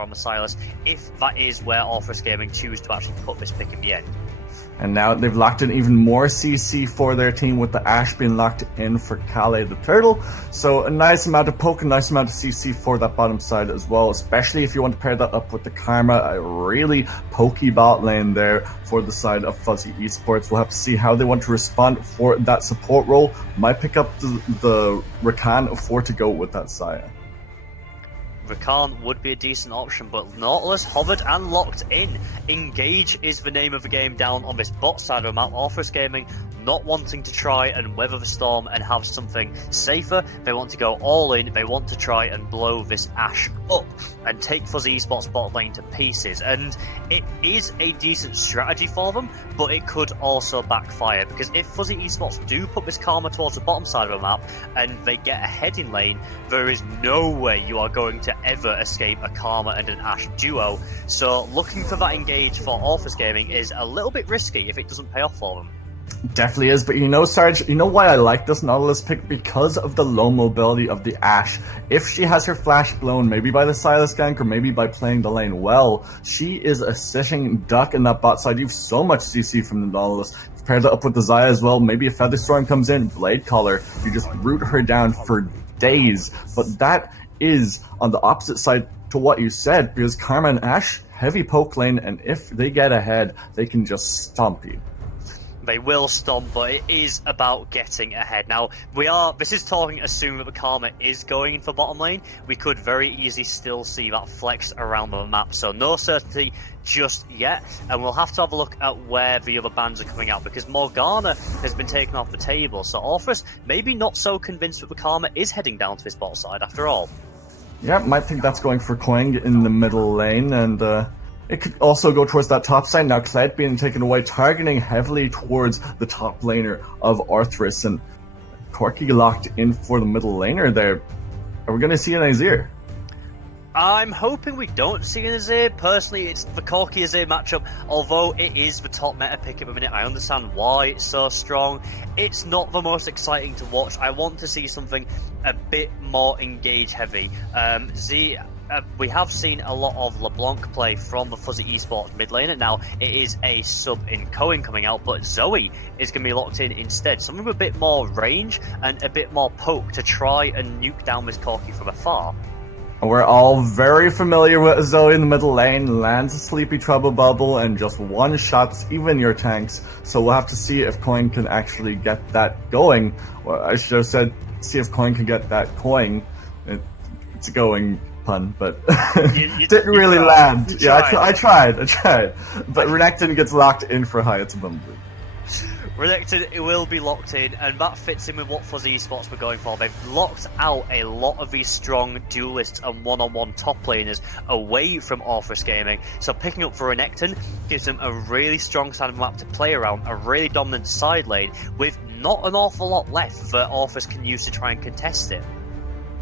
on the Silas, if that is where Orthrus Gaming choose to actually put this pick in the end. And now they've locked in even more CC for their team, with the Ashe being locked in for Calais the Turtle. So a nice amount of poke, a nice amount of CC for that bottom side as well, especially if you want to pair that up with the Karma. A really pokey bot lane there for the side of Fuzzy Esports. We'll have to see how they want to respond for that support role. Might pick up the Rakan for to go with that Saya. Rakan would be a decent option, but Nautilus hovered and locked in. Engage is the name of the game down on this bot side of the map. Orthrus Gaming not wanting to try and weather the storm and have something safer. They want to go all in. They want to try and blow this Ashe up and take Fuzzy Esports bot lane to pieces. And it is a decent strategy for them, but it could also backfire, because if Fuzzy Esports do put this Karma towards the bottom side of the map and they get ahead in lane, there is no way you are going to ever escape a Karma and an Ashe duo. So looking for that engage for Orthrus Gaming is a little bit risky if it doesn't pay off for them. Definitely is, but you know, Sarge, you know why I like this Nautilus pick? Because of the low mobility of the Ashe. If she has her flash blown, maybe by the Silas gank or maybe by playing the lane well, she is a sitting duck in that bot side. You have so much CC from the Nautilus. Pair that up with the Xayah as well. Maybe if Featherstorm comes in, Blade Caller, you just root her down for days. But that is on the opposite side to what you said, because Karma and Ashe, heavy poke lane, and if they get ahead, they can just stomp you. They will stomp, but it is about getting ahead. Now, this is talking assuming that the Karma is going in for bottom lane. We could very easily still see that flex around the map, so no certainty just yet. And we'll have to have a look at where the other bans are coming out, because Morgana has been taken off the table, so Orthrus maybe not so convinced that the Karma is heading down to this bot side after all. Yeah, might think that's going for Koing in the middle lane, and it could also go towards that top side. Now Kled being taken away, targeting heavily towards the top laner of Orthrus, and Corki locked in for the middle laner there. Are we going to see an Azir? I'm hoping we don't see an Azir. Personally, it's the Corki Azir matchup. Although it is the top meta pick at the minute, I understand why it's so strong. It's not the most exciting to watch. I want to see something a bit more engage heavy. We have seen a lot of LeBlanc play from the Fuzzy Esports mid lane, and now it is a sub in Cohen coming out, but Zoe is going to be locked in instead. Something with a bit more range and a bit more poke to try and nuke down this Corki from afar. We're all very familiar with Zoe in the middle lane, lands a Sleepy Trouble Bubble and just one-shots even your tanks. So we'll have to see if Coin can actually get that going. Well, I should have said, see if Coin can get that going. It's a going pun, but didn't really land. Yeah, I tried. But Renekton gets locked in for Hyatt's Bumblebee. Renekton will be locked in, and that fits in with what Fuzzy Esports were going for. They've locked out a lot of these strong duelists and one-on-one top laners away from Orthrus Gaming. So picking up for Renekton gives them a really strong side of the map to play around, a really dominant side lane with not an awful lot left that Orthrus can use to try and contest it.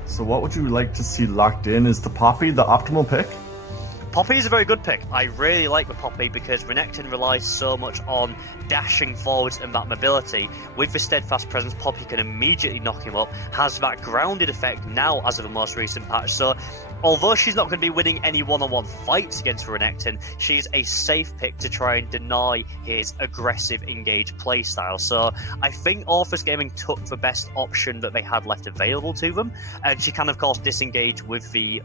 So what would you like to see locked in? Is the Poppy the optimal pick? Poppy is a very good pick. I really like the Poppy because Renekton relies so much on dashing forwards and that mobility. With the steadfast presence, Poppy can immediately knock him up, has that grounded effect now as of the most recent patch. So although she's not going to be winning any one-on-one fights against Renekton, she's a safe pick to try and deny his aggressive engage playstyle. So I think Orthrus Gaming took the best option that they had left available to them, and she can of course disengage with the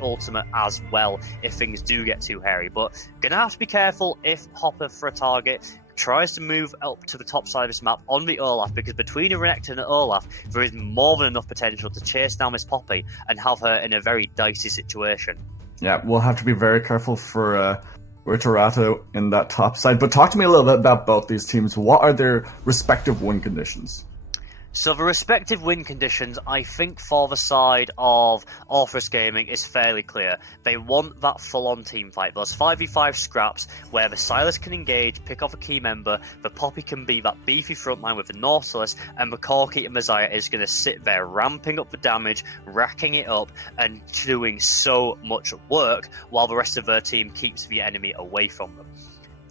ultimate as well if things do get too hairy. But gonna have to be careful if Hopper for a target tries to move up to the top side of this map on the Olaf, because between Renekton and Olaf there is more than enough potential to chase down Miss Poppy and have her in a very dicey situation. Yeah, we'll have to be very careful for Torrato in that top side. But talk to me a little bit about both these teams. What are their respective win conditions? So the respective win conditions, I think, for the side of Orthrus Gaming is fairly clear. They want that full-on team fight, those 5v5 scraps where the Silas can engage, pick off a key member, the Poppy can be that beefy frontline with the Nautilus, and the Corki and Messiah is going to sit there ramping up the damage, racking it up, and doing so much work while the rest of their team keeps the enemy away from them.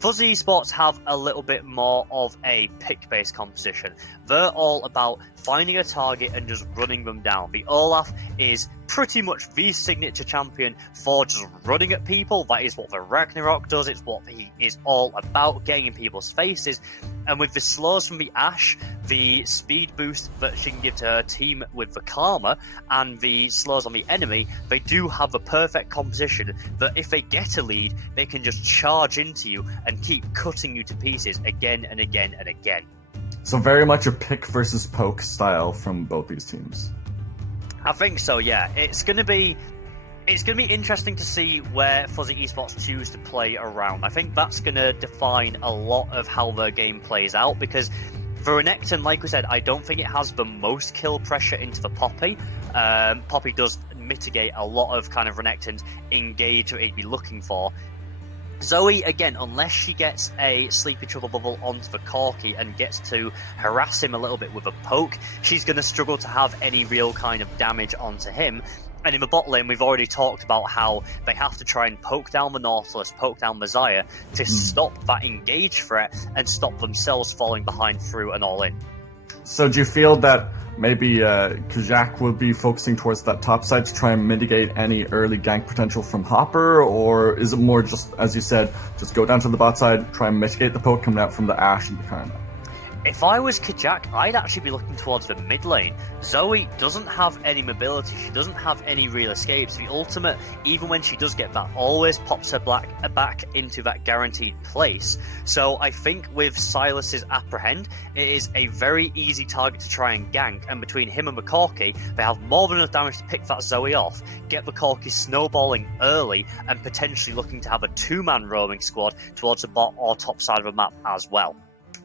Fuzzy Esports have a little bit more of a pick-based composition. They're all about finding a target and just running them down. The Olaf is pretty much the signature champion for just running at people. That is what the Ragnarok does. It's what he is all about, getting in people's faces. And with the slows from the Ashe, the speed boost that she can give to her team with the Karma, and the slows on the enemy, they do have the perfect composition that if they get a lead, they can just charge into you and keep cutting you to pieces again and again and again. So very much a pick versus poke style from both these teams. I think so, yeah. It's gonna be interesting to see where Fuzzy Esports choose to play around. I think that's gonna define a lot of how their game plays out, because for Renekton, like we said, I don't think it has the most kill pressure into the Poppy. Poppy does mitigate a lot of kind of Renekton's engage that he'd be looking for. Zoe, again, unless she gets a Sleepy Trouble Bubble onto the Corki and gets to harass him a little bit with a poke, she's going to struggle to have any real kind of damage onto him. And in the bot lane, we've already talked about how they have to try and poke down the Nautilus, poke down Messiah to stop that engage threat and stop themselves falling behind through and all in. So do you feel that maybe Kajak will be focusing towards that top side to try and mitigate any early gank potential from Hopper, or is it more just, as you said, just go down to the bot side, try and mitigate the poke coming out from the Ashe and the Karma? If I was Kajak, I'd actually be looking towards the mid lane. Zoe doesn't have any mobility, she doesn't have any real escapes. The ultimate, even when she does get that, always pops her back into that guaranteed place. So I think with Silas's Apprehend, it is a very easy target to try and gank, and between him and McCorkey, they have more than enough damage to pick that Zoe off, get McCorkey snowballing early, and potentially looking to have a two-man roaming squad towards the bot or top side of the map as well.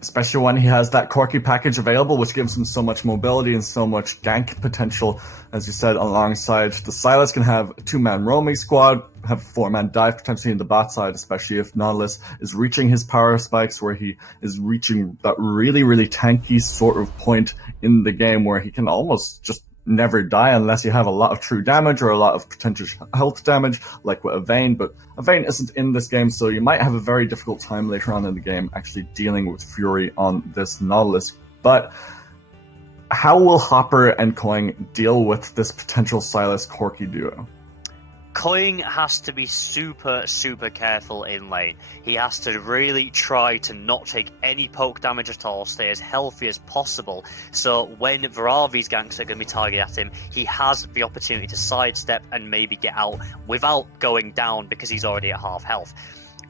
Especially when he has that Corki package available, which gives him so much mobility and so much gank potential. As you said, alongside the Sylas can have a two-man roaming squad, have a four-man dive potentially in the bot side, especially if Nautilus is reaching his power spikes, where he is reaching that really, really tanky sort of point in the game where he can almost just never die unless you have a lot of true damage or a lot of potential health damage, like with Evane. But Evane isn't in this game, so you might have a very difficult time later on in the game actually dealing with Fury on this Nautilus. But how will Hopper and Coin deal with this potential Sylas Corki duo? Coin has to be super, super careful in lane. He has to really try to not take any poke damage at all, stay as healthy as possible, so when there are these ganks that are going to be targeted at him, he has the opportunity to sidestep and maybe get out without going down because he's already at half health.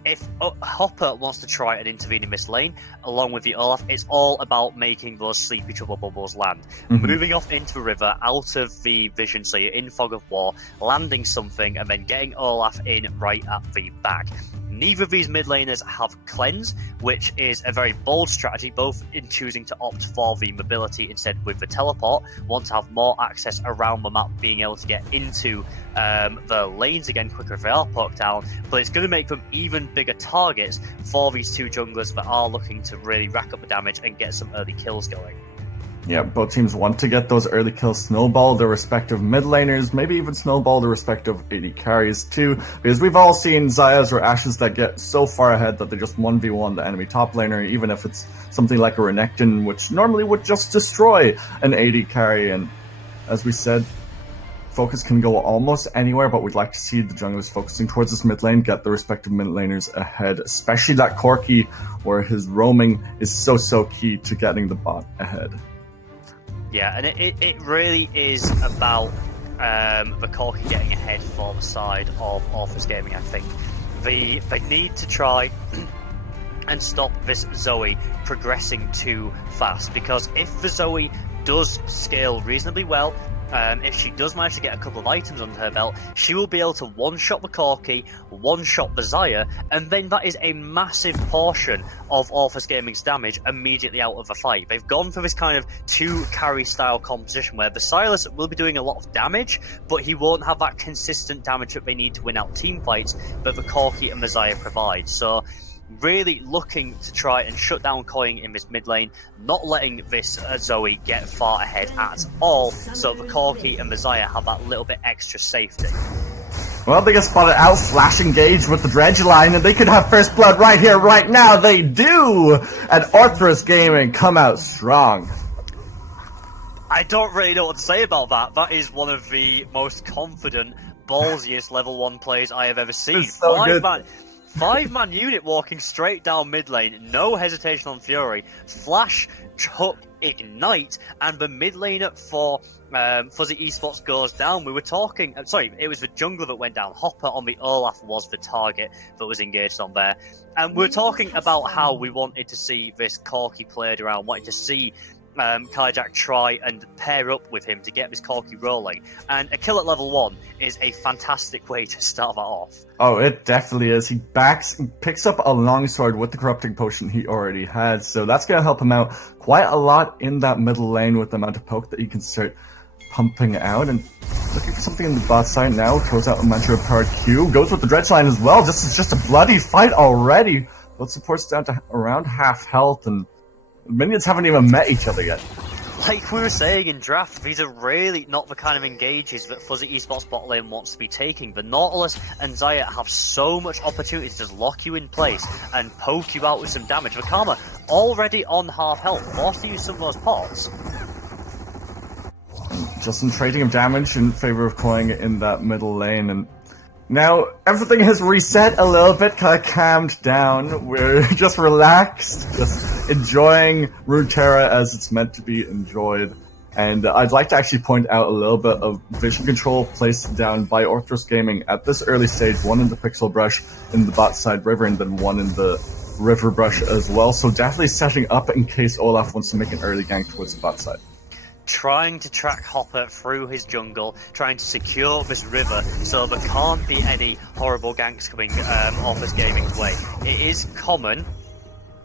If Hopper wants to try and intervene in this lane, along with the Olaf, it's all about making those Sleepy Trouble Bubbles land. Moving off into the river, out of the vision, so you're in Fog of War, landing something, and then getting Olaf in right at the back. Neither of these mid laners have Cleanse, which is a very bold strategy, both in choosing to opt for the mobility instead with the teleport, want to have more access around the map, being able to get into the lanes again quicker if they are poked down, but it's going to make them even bigger targets for these two junglers that are looking to really rack up the damage and get some early kills going. Yeah, both teams want to get those early kills, snowball their respective mid laners, maybe even snowball their respective AD carries too, because we've all seen Xayahs or Ashes that get so far ahead that they just 1v1 the enemy top laner, even if it's something like a Renekton, which normally would just destroy an AD carry. And as we said, focus can go almost anywhere, but we'd like to see the junglers focusing towards this mid lane, get the respective mid laners ahead, especially that Corki, where his roaming is so key to getting the bot ahead. Yeah, and it really is about the Corki getting ahead for the side of Orthrus Gaming, I think. They need to try and stop this Zoe progressing too fast, because if the Zoe does scale reasonably well, if she does manage to get a couple of items under her belt, she will be able to one-shot the Corki, one-shot the Xayah, and then that is a massive portion of Orthrus Gaming's damage immediately out of the fight. They've gone for this kind of two-carry style composition where the Sylas will be doing a lot of damage, but he won't have that consistent damage that they need to win out team fights that the Corki and the Xayah provide. So really looking to try and shut down Coin in this mid lane, not letting this Zoe get far ahead at all, so the Corki and the Xayah have that little bit extra safety. Well, they get spotted out, flash engaged with the dredge line, and they could have first blood right here, right now. They do! And Orthrus Gaming come out strong. I don't really know what to say about that. That is one of the most confident, ballsiest level 1 plays I have ever seen. It's so good. Five-man unit walking straight down mid lane, no hesitation on Fury. Flash, hook, ignite, and the mid laner for Fuzzy Esports goes down. We were talking, sorry, it was the jungler that went down. Hopper on the Olaf was the target that was engaged on there. And we were talking about how we wanted to see this Corki played around, wanted to see Kajak try and pair up with him to get this Corki rolling, and a kill at level 1 is a fantastic way to start that off. Oh, it definitely is. He picks up a longsword with the corrupting potion he already had, so that's going to help him out quite a lot in that middle lane with the amount of poke that he can start pumping out. And looking for something in the bot side now, throws out a mantra of powered Q, goes with the dredge line as well. This is just a bloody fight already. Both supports down to around half health, and minions haven't even met each other yet. Like we were saying in draft, these are really not the kind of engages that Fuzzy Esports bot lane wants to be taking. The Nautilus and Zaya have so much opportunity to just lock you in place and poke you out with some damage. The Karma already on half health, forced to use some of those pots. Just some trading of damage in favor of Coing in that middle lane, and now everything has reset a little bit, kind of calmed down. We're just relaxed, just enjoying Runeterra as it's meant to be enjoyed. And I'd like to actually point out a little bit of vision control placed down by Orthrus Gaming at this early stage, one in the Pixel Brush in the bot side river, and then one in the river brush as well. So definitely setting up in case Olaf wants to make an early gank towards the bot side. Trying to track Hopper through his jungle, trying to secure this river so there can't be any horrible ganks coming off his gaming's way. It is common,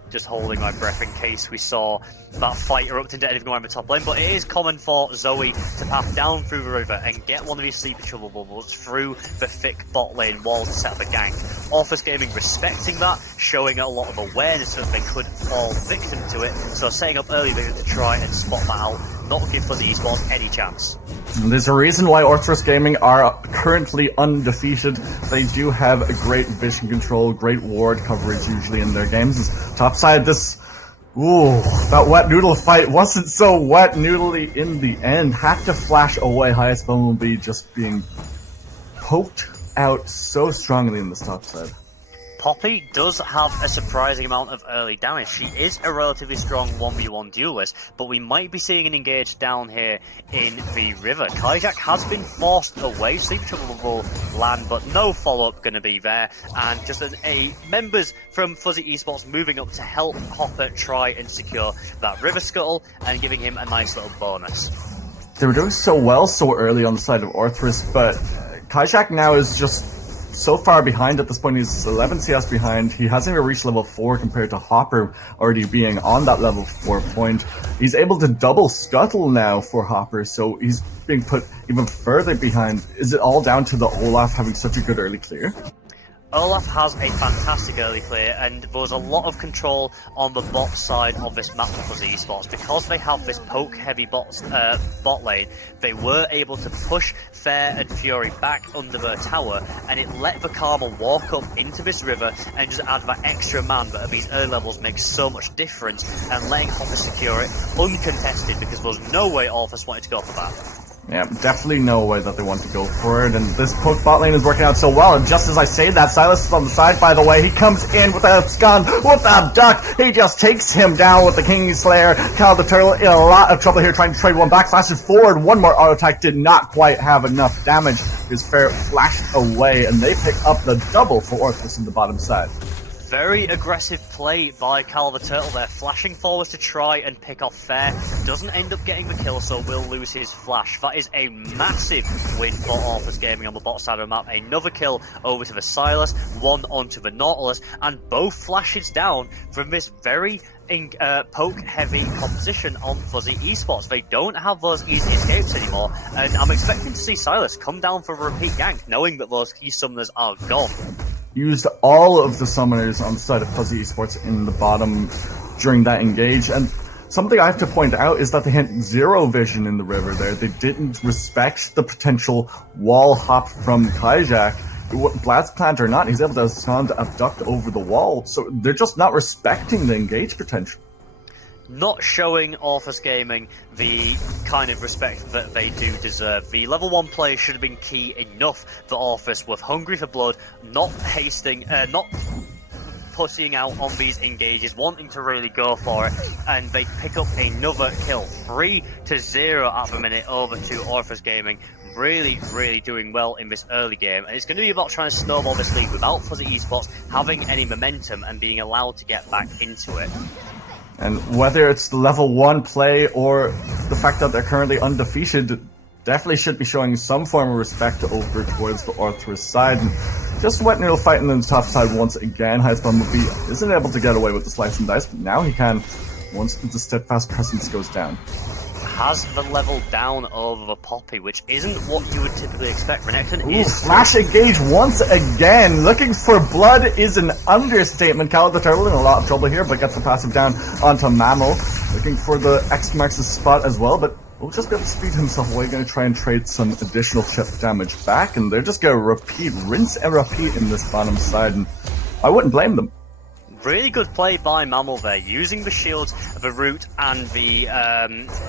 just holding my breath in case we saw that fight erupt into anything around the top lane, but it is common for Zoe to path down through the river and get one of these sleepy trouble bubbles through the thick bot lane wall to set up a gank. Orthrus Gaming respecting that, showing a lot of awareness that they could fall victim to it, so setting up early vision to try and spot that out, not give Fuzzy Esports any chance. There's a reason why Orthrus Gaming are currently undefeated. They do have a great vision control, great ward coverage usually in their games. Topside, that wet noodle fight wasn't so wet noodly in the end. Had to flash away. Highest Bumblebee just being poked out so strongly in this topside. Poppy does have a surprising amount of early damage. She is a relatively strong 1v1 duelist, but we might be seeing an engage down here in the river. Kajak has been forced away. Sleep Trouble will land, but no follow-up going to be there. And just a members from Fuzzy Esports moving up to help Hopper try and secure that river scuttle and giving him a nice little bonus. They were doing so well so early on the side of Orthrus, but Kajak now is just so far behind at this point. He's 11 CS behind. He hasn't even reached level 4 compared to Hopper already being on that level 4 point. He's able to double scuttle now for Hopper, so he's being put even further behind. Is it all down to the Olaf having such a good early clear? Olaf has a fantastic early clear, and there was a lot of control on the bot side of this map for Fuzzy Esports. Because they have this poke-heavy bot lane, they were able to push Fair and Fury back under their tower, and it let the Karma walk up into this river and just add that extra man that at these early levels makes so much difference, and letting Hopper secure it uncontested, because there was no way Orthrus wanted to go for that. Yeah, definitely no way that they want to go for it, and this poke bot lane is working out so well, and just as I say that, Silas is on the side, by the way. He comes in with a scun, with a duck, he just takes him down with the Kingslayer. Cal the Turtle in a lot of trouble here, trying to trade one back, flashes forward, one more auto attack, did not quite have enough damage. His Fair flashed away, and they pick up the double for Orthrus in the bottom side. Very aggressive play by Cal the Turtle there, flashing forwards to try and pick off Fair. Doesn't end up getting the kill, so will lose his flash. That is a massive win for Orthrus Gaming on the bot side of the map. Another kill over to the Silas, one onto the Nautilus, and both flashes down from this very poke-heavy composition on Fuzzy Esports. They don't have those easy escapes anymore, and I'm expecting to see Silas come down for a repeat gank, knowing that those key summoners are gone. Used all of the summoners on the side of Fuzzy Esports in the bottom during that engage, and something I have to point out is that they had zero vision in the river there. They didn't respect the potential wall hop from Kajak, Blast Plant or not, he's able to sound abduct over the wall, so they're just not respecting the engage potential. Not showing Orthrus Gaming the kind of respect that they do deserve. The level 1 players should have been key enough for Orthrus, with hungry for blood, not pussying out on these engages, wanting to really go for it, and they pick up another kill. 3-0 at the minute over to Orthrus Gaming. Really doing well in this early game, and it's going to be about trying to snowball this league without Fuzzy Esports having any momentum and being allowed to get back into it. And whether it's the level 1 play or the fact that they're currently undefeated, definitely should be showing some form of respect over towards the Orthrus side. And just Wet Noodle fighting in the top side once again. Highest Bumblebee isn't able to get away with the slice and dice, but now he can once the steadfast presence goes down. Has the level down over the Poppy, which isn't what you would typically expect. Renekton is... Flash engage once again. Looking for blood is an understatement. Cal the Turtle in a lot of trouble here, but gets the passive down onto Mammal. Looking for the X Max's spot as well, but will just be able to speed himself away. Going to try and trade some additional chip damage back, and they're just going to rinse and repeat in this bottom side, and I wouldn't blame them. Really good play by Mammal there, using the shields, the root, and the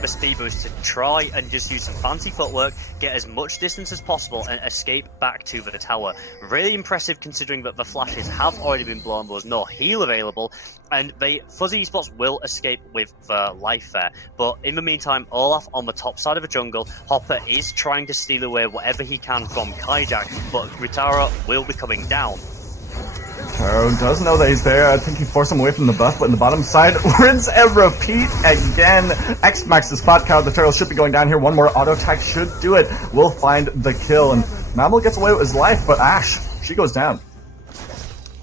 speed boost to try and just use some fancy footwork, get as much distance as possible, and escape back to the tower. Really impressive considering that the flashes have already been blown, there's no heal available, and Fuzzy Esports will escape with the life there. But in the meantime, Olaf on the top side of the jungle, Hopper is trying to steal away whatever he can from Kajak, but Gritara will be coming down. Taro does know that he's there. I think he forced him away from the buff, but in the bottom side, rinse and repeat again. X-Max the spot. Cow the Turtle should be going down here. One more auto attack should do it. We'll find the kill, and Mammal gets away with his life, but Ash, she goes down.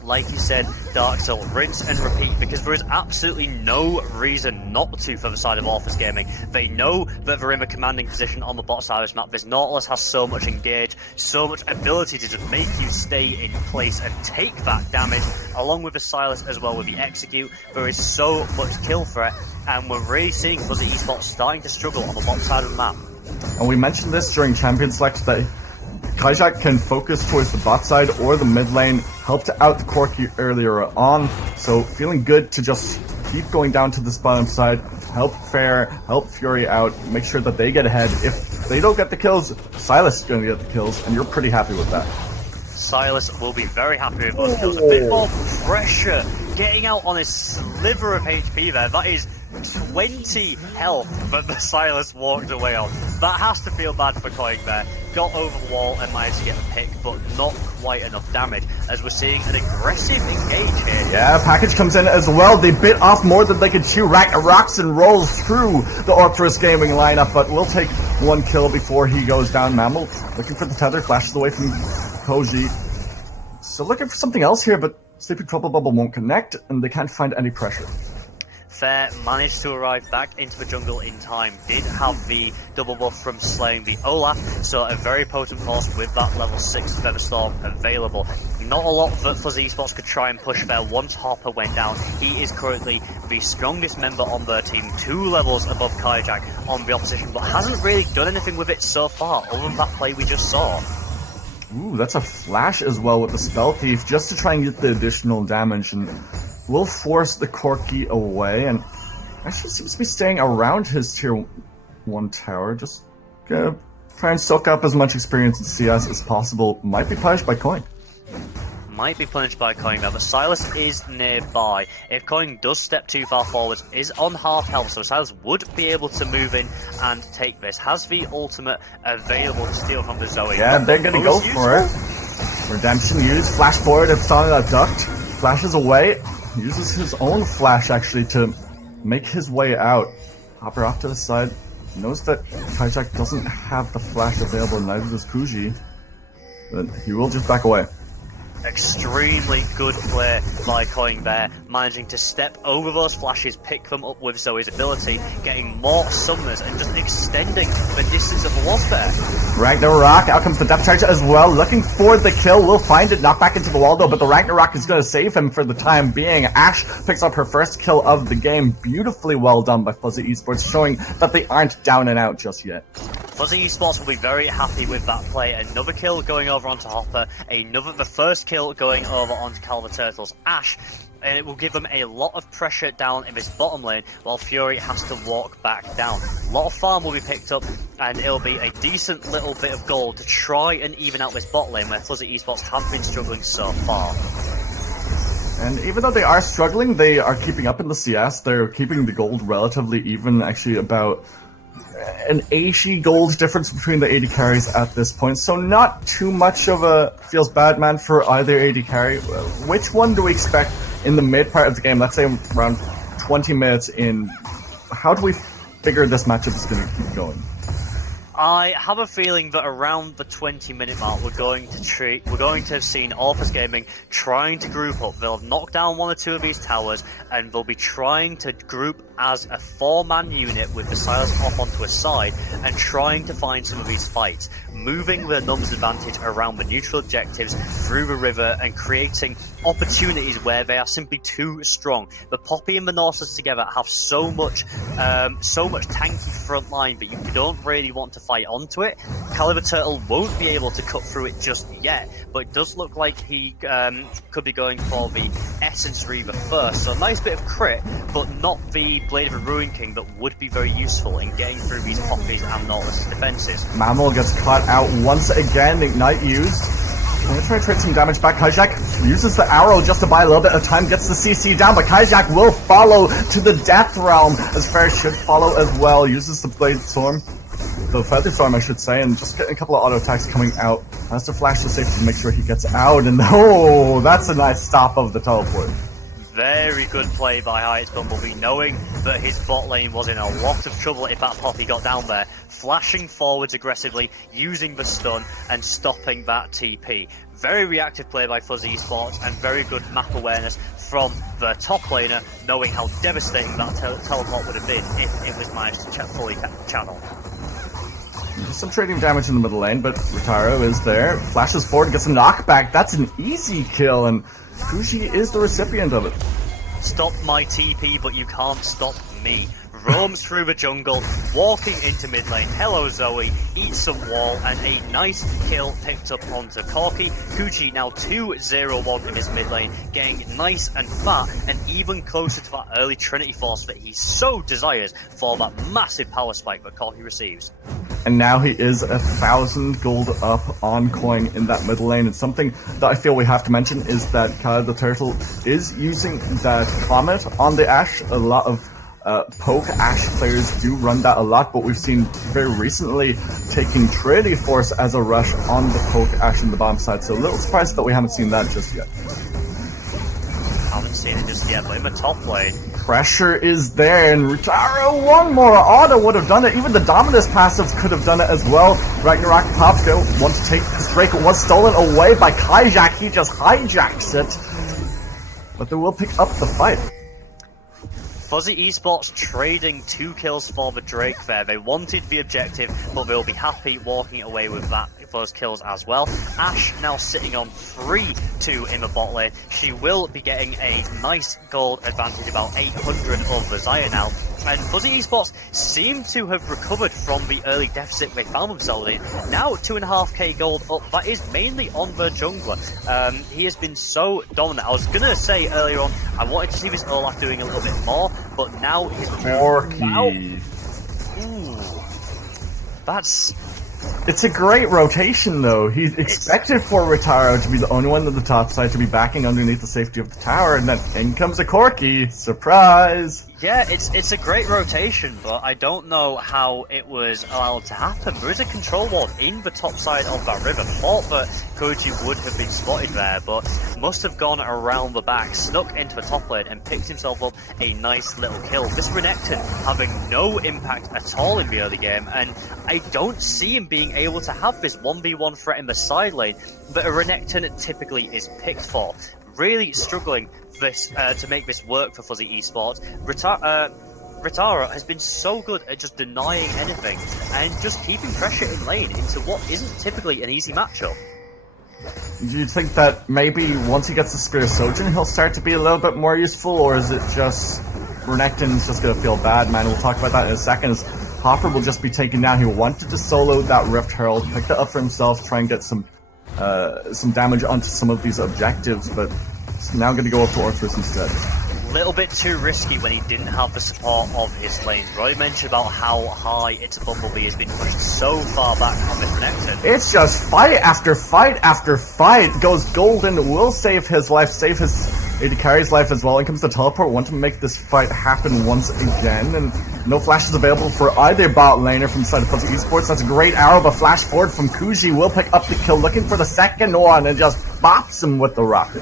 Like you said, Dark Soul, rinse and repeat, because there is absolutely no reason not to for the side of Orthrus Gaming. They know that they're in a commanding position on the bot side of this map. This Nautilus has so much engage, so much ability to just make you stay in place and take that damage, along with the Silas as well with the Execute. There is so much kill threat, and we're really seeing Fuzzy Esports starting to struggle on the bot side of the map. And we mentioned this during Champion Select that Kajak can focus towards the bot side or the mid lane, helped out the Corki earlier on, so feeling good to just keep going down to this bottom side, help Fair, help Fury out, make sure that they get ahead. If they don't get the kills, Silas is going to get the kills, and you're pretty happy with that. Silas will be very happy with those kills. A bit more pressure, getting out on his sliver of HP there. That is 20 health that the Silas walked away on. That has to feel bad for Koig there. Got over the wall and managed to get the pick, but not quite enough damage, as we're seeing an aggressive engage here. Yeah, package comes in as well. They bit off more than they could chew. Rocks and rolls through the Orthrus Gaming lineup, but we'll take one kill before he goes down. Mammal looking for the tether, flashes away from Koji. So looking for something else here, but Sleepy Trouble Bubble won't connect, and they can't find any pressure. Fair managed to arrive back into the jungle in time, did have the double buff from slaying the Olaf, so a very potent force with that level 6 Featherstorm available. Not a lot that Fuzzy Esports could try and push there once Hopper went down. He is currently the strongest member on their team, 2 levels above Kajak on the opposition, but hasn't really done anything with it so far, other than that play we just saw. Ooh, that's a flash as well with the Spell Thief, just to try and get the additional damage, and will force the Corki away, and actually seems to be staying around his tier 1 tower, just gonna try and soak up as much experience in CS as possible. Might be punished by Coin. Might be punished by Coin now, but Silas is nearby. If Coin does step too far forward, is on half health, so Silas would be able to move in and take this. Has the ultimate available to steal from the Zoe. Yeah, they're gonna go for it. Redemption used, flash forward, if it's on that duct, flashes away, uses his own flash actually to make his way out. Hopper off to the side, knows that Kajak doesn't have the flash available, neither does Kuji, but he will just back away. Extremely good play by Coin Bear, managing to step over those flashes, pick them up with Zoe's ability, getting more summoners and just extending the distance of the warfare. Ragnarok, out comes the depth charge as well, looking for the kill, will find it, knocked back into the wall though, but the Ragnarok is going to save him for the time being. Ash picks up her first kill of the game, beautifully well done by Fuzzy Esports, showing that they aren't down and out just yet. Fuzzy Esports will be very happy with that play. Another kill going over onto Hopper, the first kill going over onto Calva Turtle's Ash, and it will give them a lot of pressure down in this bottom lane while Fury has to walk back down. A lot of farm will be picked up, and it'll be a decent little bit of gold to try and even out this bot lane where Fuzzy Esports have been struggling so far. And even though they are struggling, they are keeping up in the CS. They're keeping the gold relatively even, actually about an 80 gold difference between the AD carries at this point, so not too much of a feels bad man for either AD carry. Which one do we expect in the mid part of the game? Let's say around 20 minutes in. How do we figure this matchup is going to keep going? I have a feeling that around the 20-minute mark, we're going to have seen Orthrus Gaming trying to group up. They'll have knocked down one or two of these towers, and they'll be trying to group as a 4-man unit with the Silas off onto a side and trying to find some of these fights, moving the numbers advantage around the neutral objectives through the river and creating opportunities where they are simply too strong. The Poppy and the Nautilus together have so much tanky front line that you don't really want to fight onto it. Caliber Turtle won't be able to cut through it just yet, but it does look like he could be going for the Essence Reaver first, so a nice bit of crit, but not the Blade of a Ruin King that would be very useful in getting through these Poppies and Nautilus defenses. Mammal gets caught out once again, Ignite used. I'm going to try to trade some damage back. Kajak uses the arrow just to buy a little bit of time, gets the CC down, but Kajak will follow to the Death Realm, as Fair should follow as well. Uses the Blade Storm, the Feather Storm I should say, and just getting a couple of auto attacks coming out. Has to flash to safety to make sure he gets out, and oh, that's a nice stop of the teleport. Very good play by Heights Bumblebee, knowing that his bot lane was in a lot of trouble if that Poppy got down there, flashing forwards aggressively, using the stun and stopping that TP. Very reactive play by Fuzzy Esports and very good map awareness from the top laner, knowing how devastating that teleport would have been if it was managed to fully channel. Some trading damage in the middle lane, but Rotaro is there, flashes forward, gets a knockback. That's an easy kill, and Kushi is the recipient of it. Stop my TP, but you can't stop me. Roams through the jungle, walking into mid lane. Hello Zoe, eats some wall, and a nice kill picked up onto Corki. Kuchi now 2-0-1 in his mid lane, getting nice and fat and even closer to that early Trinity Force that he so desires for that massive power spike that Corki receives. And now he is 1,000 gold up on coin in that middle lane. And something that I feel we have to mention is that Kyle the Turtle is using that Comet on the Ashe. A lot of poke Ashe players do run that a lot, but we've seen very recently taking Trinity Force as a rush on the poke Ashe in the bomb side. So a little surprised that we haven't seen that just yet. Haven't seen it just yet, but in the top lane, pressure is there, and Rutaro, one more auto would have done it. Even the Dominus passives could have done it as well. Ragnarok pops go, wants to take this break. It was stolen away by Kajak. He just hijacks it. But they will pick up the fight. Fuzzy Esports trading 2 kills for the Drake there. They wanted the objective, but they'll be happy walking away with those kills as well. Ashe now sitting on 3-2 in the bot lane. She will be getting a nice gold advantage, about 800 over Zaya now. And Fuzzy Esports seem to have recovered from the early deficit they found themselves in. Now 2.5k gold up. That is mainly on the jungler. He has been so dominant. I was going to say earlier on, I wanted to see this Olaf doing a little bit more, but now he's Corki. Ooh. That's... It's a great rotation, though. He's expected for Rotaro to be the only one on the top side, to be backing underneath the safety of the tower, and then in comes a Corki. Surprise! Yeah, it's a great rotation, but I don't know how it was allowed to happen. There is a control ward in the top side of that river. Thought that Koji would have been spotted there, but must have gone around the back, snuck into the top lane, and picked himself up a nice little kill. This Renekton having no impact at all in the early game, and I don't see him being able to have this 1v1 threat in the side lane that a Renekton typically is picked for. Really struggling to make this work for Fuzzy Esports. Ritara has been so good at just denying anything and just keeping pressure in lane into what isn't typically an easy matchup. Do you think that maybe once he gets the Spear Sojourn, he'll start to be a little bit more useful, or is it just Renekton's just going to feel bad, man? We'll talk about that in a second. Hopper will just be taken down. He wanted to solo that Rift Herald, picked it up for himself, try and get some damage onto some of these objectives, but he's now going to go up to Orthrus instead. Little bit too risky when he didn't have the support of his lanes. Roy mentioned about how high It's a Bumblebee has been pushed so far back on this Renekton. It's just fight after fight after fight. Goes Golden, will save his life, save his AD Carry's life as well. In comes the teleport, want to make this fight happen once again, and no flashes available for either bot laner from the side of Fuzzy Esports. That's a great arrow, but flash forward from Kuji will pick up the kill, looking for the second one, and just bops him with the rocket.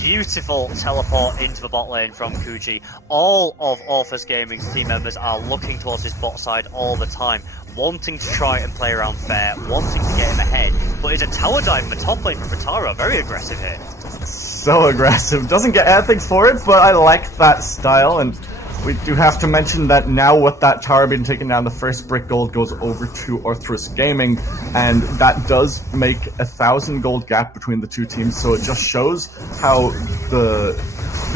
Beautiful teleport into the bot lane from Kuji. All of Orthrus Gaming's team members are looking towards his bot side all the time, wanting to try and play around fair, wanting to get him ahead, but it's a tower dive in the top lane from Ritara. Very aggressive here. So aggressive. Doesn't get anything for it, but I like that style, and we do have to mention that now with that tower being taken down, the first brick gold goes over to Orthrus Gaming, and that does make 1,000 gold gap between the two teams, so it just shows how the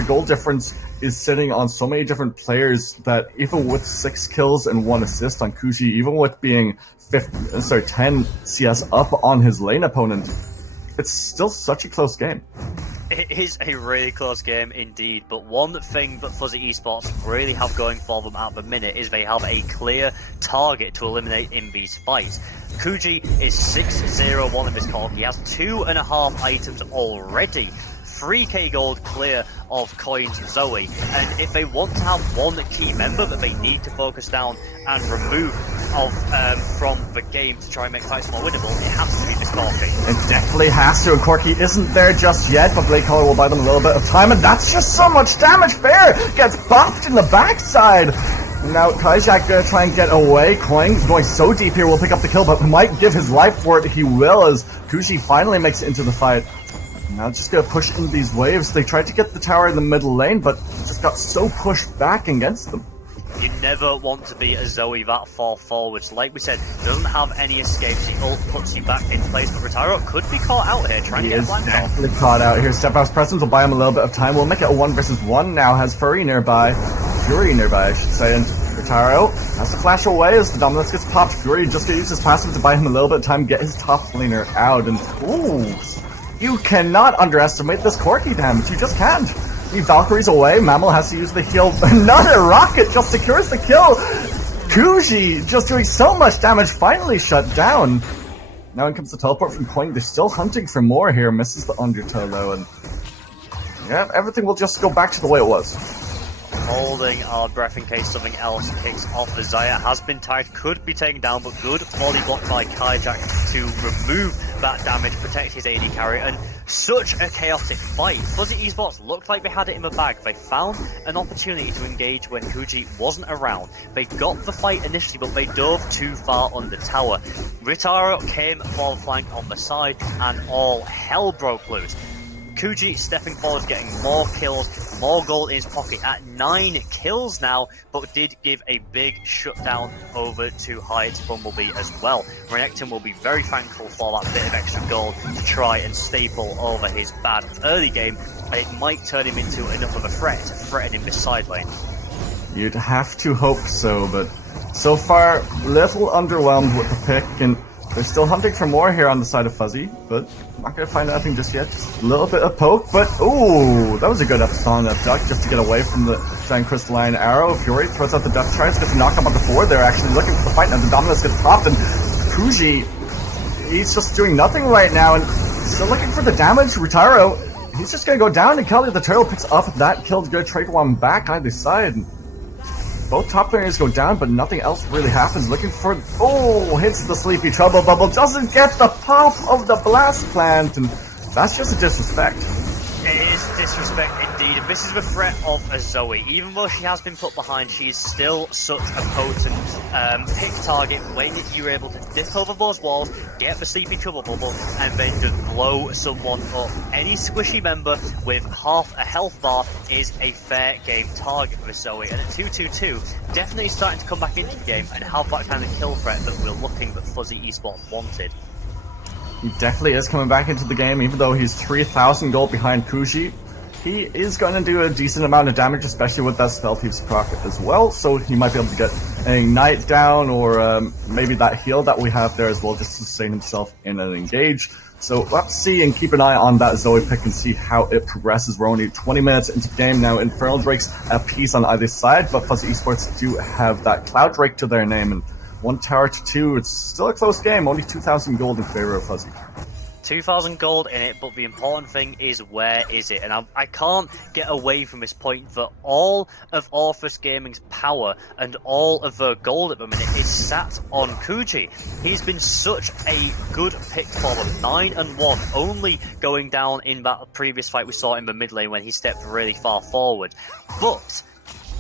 gold difference is sitting on so many different players that even with 6 kills and 1 assist on Kuji, even with being 10 CS up on his lane opponent, it's still such a close game. It is a really close game indeed, but one thing that Fuzzy Esports really have going for them at the minute is they have a clear target to eliminate in these fights. Kuji is 6-0-1 in this call. He has 2.5 items already. 3k gold clear of coins Zoe, and if they want to have one key member that they need to focus down and remove from the game to try and make fights more winnable, it has to be this Corki. It definitely has to, and Corki isn't there just yet, but Blade Caller will buy them a little bit of time, and that's just so much damage. Fair gets bopped in the backside. Now Kajak gonna try and get away. Coin going so deep here, will pick up the kill, but might give his life for it. He will, as Kuji finally makes it into the fight. Now just gonna push in these waves. They tried to get the tower in the middle lane, but just got so pushed back against them. You never want to be a Zoe that far forwards. Like we said, doesn't have any escapes. The ult puts you back in place, but Ritaro could be caught out here, trying to get a flank off. He is caught out here. Step Out's presence will buy him a little bit of time. We'll make it a 1 versus 1 now. Has Fury nearby, I should say, and Ritaro has to flash away as the Dominus gets popped. Fury just gonna use his passive to buy him a little bit of time, get his top laner out, and ooh, you cannot underestimate this Corki damage. You just can't. He Valkyries away. Mammal has to use the heal. Another rocket just secures the kill. Kuji just doing so much damage. Finally shut down. Now in comes the teleport from Coin. They're still hunting for more here. Misses the undertow though, and yeah, everything will just go back to the way it was. Holding our breath in case something else kicks off. The Zaya has been tied, could be taken down, but good volley blocked by Kajak to remove that damage, protect his AD carry, and such a chaotic fight. Fuzzy Esports looked like they had it in the bag. They found an opportunity to engage when Kuji wasn't around. They got the fight initially, but they dove too far on the tower. Ritaro came for the flank on the side, and all hell broke loose. Kuji stepping forward, getting more kills, more gold in his pocket at 9 kills now, but did give a big shutdown over to Hyatt's Bumblebee as well. Renekton will be very thankful for that bit of extra gold to try and staple over his bad early game, and it might turn him into enough of a threat to threaten him this side lane. You'd have to hope so, but so far, little underwhelmed with the pick, and they're still hunting for more here on the side of Fuzzy, but not going to find anything just yet. Just a little bit of poke, but ooh, that was a good song up duck just to get away from the giant crystalline arrow. Fury throws out the duck, tries to get the knock up on the board. They're actually looking for the fight, and the Dominus gets popped, and Kuji, he's just doing nothing right now, and still looking for the damage. Ritaro, he's just gonna go down, and Kelly the Turtle picks up that kill to get Trade One back either side. Both top players go down, but nothing else really happens. Looking for... Oh, hits the Sleepy Trouble Bubble. Doesn't get the pop of the Blast Plant. And that's just a disrespect. It is disrespect indeed. And this is the threat of a Zoe. Even though she has been put behind, she is still such a potent pick target when you're able to dip over those walls, get the Sleepy Trouble Bubble, and then just blow someone up. Any squishy member with half a health bar is a fair game target for Zoe. And at 2-2-2, definitely starting to come back into the game and have that kind of kill threat that we're looking that Fuzzy Esports wanted. He definitely is coming back into the game, even though he's 3,000 gold behind Kuji. He is going to do a decent amount of damage, especially with that Spell Thief's proc as well, so he might be able to get an Ignite down, or maybe that heal that we have there as well, just to sustain himself in an engage. So let's see and keep an eye on that Zoe pick and see how it progresses. We're only 20 minutes into the game now. Infernal Drake's a piece on either side, but Fuzzy Esports do have that Cloud Drake to their name, and 1 tower to 2, it's still a close game, only 2,000 gold in favor of Fuzzy. 2,000 gold in it, but the important thing is where is it? And I can't get away from this point that all of Orthrus Gaming's power and all of their gold at the minute is sat on Kuji. He's been such a good pick for them, 9-1, only going down in that previous fight we saw in the mid lane when he stepped really far forward. But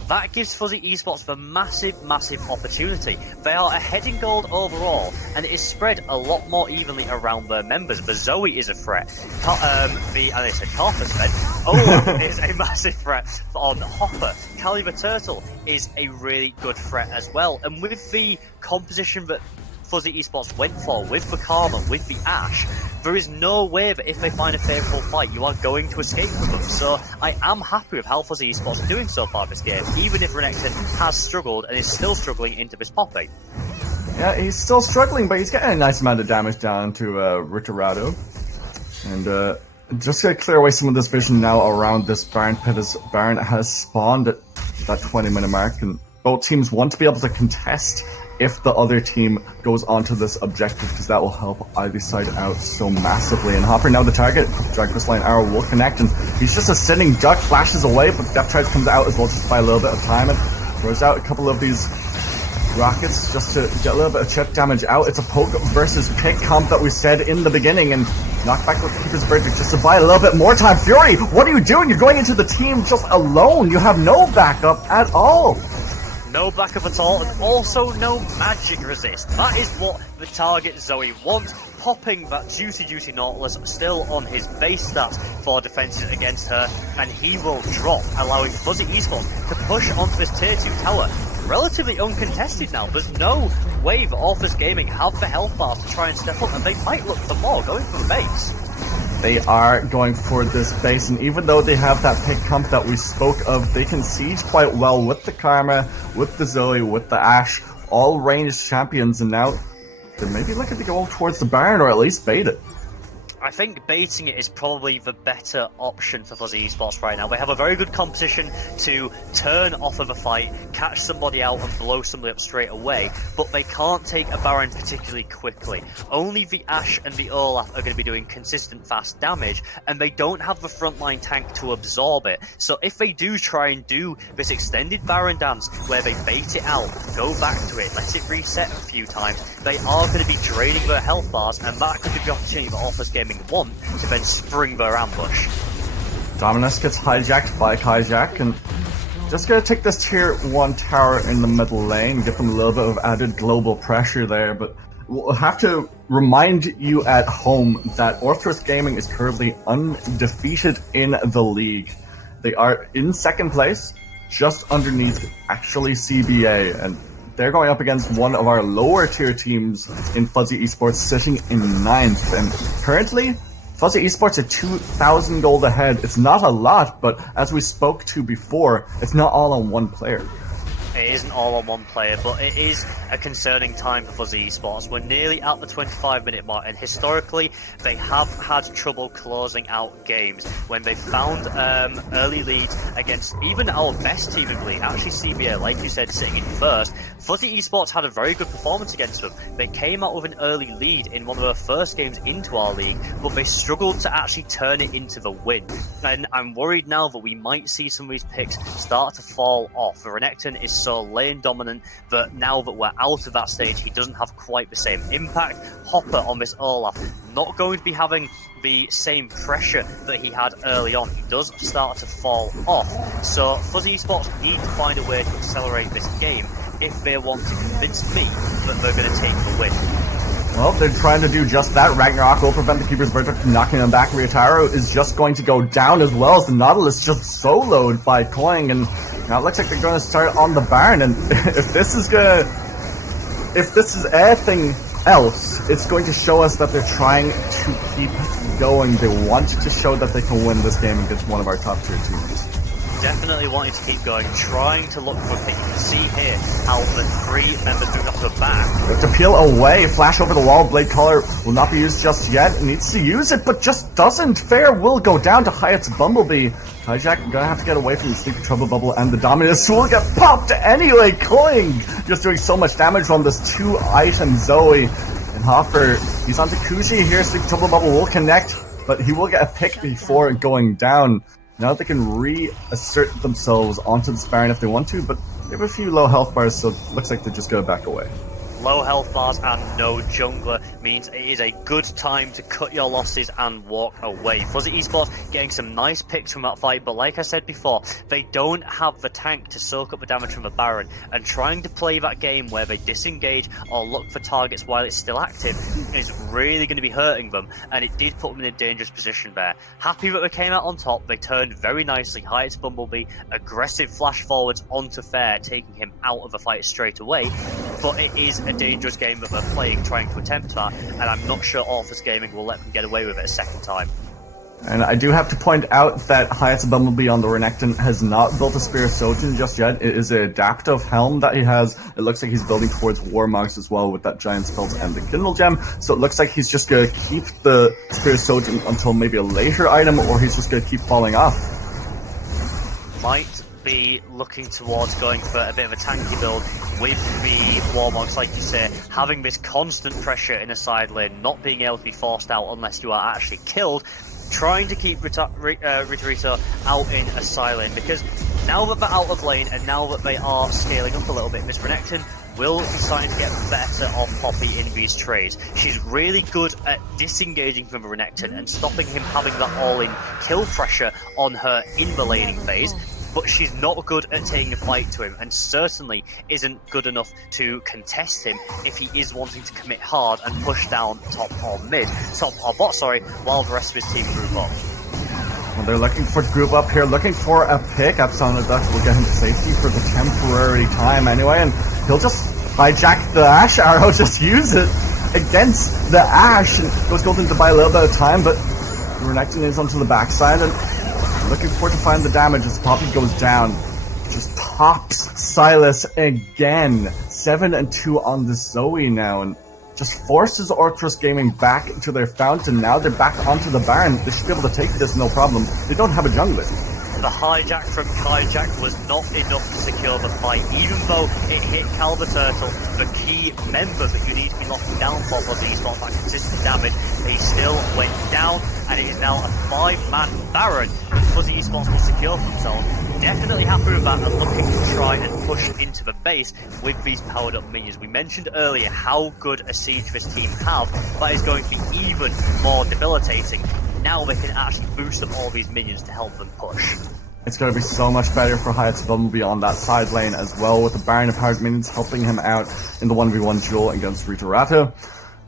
that gives Fuzzy Esports the massive, massive opportunity. They are ahead in gold overall, and it is spread a lot more evenly around their members. The Zoe is a threat. I said Carter's fed. Ola is a massive threat on Hopper. Callie the Turtle is a really good threat as well. And with the composition that Fuzzy Esports went for, with the Karma, with the Ashe, there is no way that if they find a favourable fight, you are going to escape from them. So I am happy with how Fuzzy Esports are doing so far this game, even if Renekton has struggled and is still struggling into this Poppy. Yeah, he's still struggling, but he's getting a nice amount of damage down to Ritorado. And just to clear away some of this vision now around this Baron pit, as Baron has spawned at that 20-minute mark, and both teams want to be able to contest if the other team goes onto this objective, because that will help either side out so massively. And Hopper now the target. Drag Crystalline Arrow will connect, and he's just a sitting duck, flashes away, but Depth Charge comes out as well just by a little bit of time, and throws out a couple of these rockets just to get a little bit of chip damage out. It's a poke versus pick comp that we said in the beginning, and knockback with Keeper's Verdict just to buy a little bit more time. Fury, what are you doing? You're going into the team just alone. You have no backup at all. No backup at all, and also no magic resist. That is what the target Zoe wants. Popping that juicy Nautilus still on his base stats for defenses against her, and he will drop, allowing Fuzzy Esports to push onto this tier 2 tower. Relatively uncontested now. There's no way that Orthrus Gaming have the health bars to try and step up, and they might look for more going for the base. They are going for this base, and even though they have that pick comp that we spoke of, they can siege quite well with the Karma, with the Zoe, with the Ashe, all ranged champions, and now they're maybe looking to go towards the Baron, or at least bait it. I think baiting it is probably the better option for Fuzzy Esports right now. They have a very good composition to turn off of a fight, catch somebody out and blow somebody up straight away, but they can't take a Baron particularly quickly. Only the Ashe and the Olaf are going to be doing consistent fast damage, and they don't have the frontline tank to absorb it. So if they do try and do this extended Baron dance where they bait it out, go back to it, let it reset a few times, they are going to be draining their health bars, and that could be the opportunity for Orthrus Gaming want to then spring their ambush. Dominus gets hijacked by Hijack, and just gonna take this tier 1 tower in the middle lane, get them a little bit of added global pressure there, but we'll have to remind you at home that Orthrus Gaming is currently undefeated in the league. They are in second place, just underneath actually CBA, and they're going up against one of our lower tier teams in Fuzzy Esports, sitting in 9th. And currently, Fuzzy Esports are 2,000 gold ahead. It's not a lot, but as we spoke to before, it's not all on one player. it isn't all on one player, but it is a concerning time for Fuzzy Esports. We're nearly at the 25-minute mark, and historically, they have had trouble closing out games when they found early leads against even our best team in the league. Actually, CBA, like you said, sitting in first. Fuzzy Esports had a very good performance against them. They came out with an early lead in one of their first games into our league, but they struggled to actually turn it into the win. And I'm worried now that we might see some of these picks start to fall off. The Renekton is so lane dominant that now that we're out of that stage, he doesn't have quite the same impact. Hopper on this Olaf, not going to be having the same pressure that he had early on. He does start to fall off. So Fuzzy Esports need to find a way to accelerate this game if they want to convince me that they're going to take the win. Well, they're trying to do just that. Ragnarok will prevent the Keeper's Verdict from knocking them back. Ryotaro is just going to go down as well as the Nautilus just soloed by Coing, and now it looks like they're going to start on the Baron. And if this is anything else, it's going to show us that they're trying to keep going. They want to show that they can win this game against one of our top tier teams. Definitely wanting to keep going, trying to look for a pick. You can see here how the three members moving off the back. To peel away, flash over the wall, Blade Caller will not be used just yet. It needs to use it, but just doesn't. Fair will go down to Hyatt's Bumblebee. Hijack gonna have to get away from the Sleepy Trouble Bubble, and the Dominus will get popped anyway. Coing just doing so much damage on this 2-item Zoe. And Hopper, he's on to Kuji here. Sleepy Trouble Bubble will connect, but he will get a pick before going down. Now they can reassert themselves onto the Baron if they want to, but they have a few low health bars, so it looks like they're just going to back away. Low health bars and no jungler means it is a good time to cut your losses and walk away. Fuzzy Esports getting some nice picks from that fight, but like I said before, they don't have the tank to soak up the damage from the Baron, and trying to play that game where they disengage or look for targets while it's still active is really going to be hurting them, and it did put them in a dangerous position there. Happy that they came out on top, they turned very nicely. Hyatt's Bumblebee, aggressive flash forwards onto Fair, taking him out of the fight straight away, but it is a dangerous game that they're playing, trying to attempt that, and I'm not sure Orthrus Gaming will let them get away with it a second time. And I do have to point out that Hyatt's Bumblebee on the Renekton has not built a Spear Sojin just yet. It is an adaptive helm that he has. It looks like he's building towards Warmogs as well with that Giant Spells and the Kindle Gem. So it looks like he's just going to keep the Spear Sojin until maybe a later item, or he's just going to keep falling off. Might be looking towards going for a bit of a tanky build with the Warmogs, like you say, having this constant pressure in a side lane, not being able to be forced out unless you are actually killed, trying to keep Ritorito out in a side lane, because now that they're out of lane and now that they are scaling up a little bit, Miss Renekton will be starting to get better off Poppy in these trades. She's really good at disengaging from the Renekton and stopping him having that all-in kill pressure on her in the laning phase, but she's not good at taking a fight to him, and certainly isn't good enough to contest him if he is wanting to commit hard and push down top or bot, while the rest of his team group up. Well, they're looking for the group up here, looking for a pick. Epsilon Ducks will get him to safety for the temporary time anyway, and he'll just hijack the Ash Arrow, just use it against the Ash, and goes Golden to buy a little bit of time, but Renekton is onto the backside, and looking forward to find the damage as Poppy goes down. Just pops Silas again. 7-2 on the Zoe now, and just forces Orthrus Gaming back into their fountain. Now they're back onto the Baron. They should be able to take this no problem. They don't have a jungler. The hijack from Hijack was not enough to secure the fight, even though it hit Calvaturtle, the key member that you need to be locking down for these not that consistent damage. He still went down, and it is now a 5-man Baron that Fuzzy Esports will secure for themselves. Definitely happy with that and looking to try and push into the base with these powered up minions. We mentioned earlier how good a siege this team have, but is going to be even more debilitating. Now they can actually boost up all these minions to help them push. It's going to be so much better for Hyatt's Bumblebee on that side lane as well, with the Baron of Powered Minions helping him out in the 1v1 duel against Ritorata.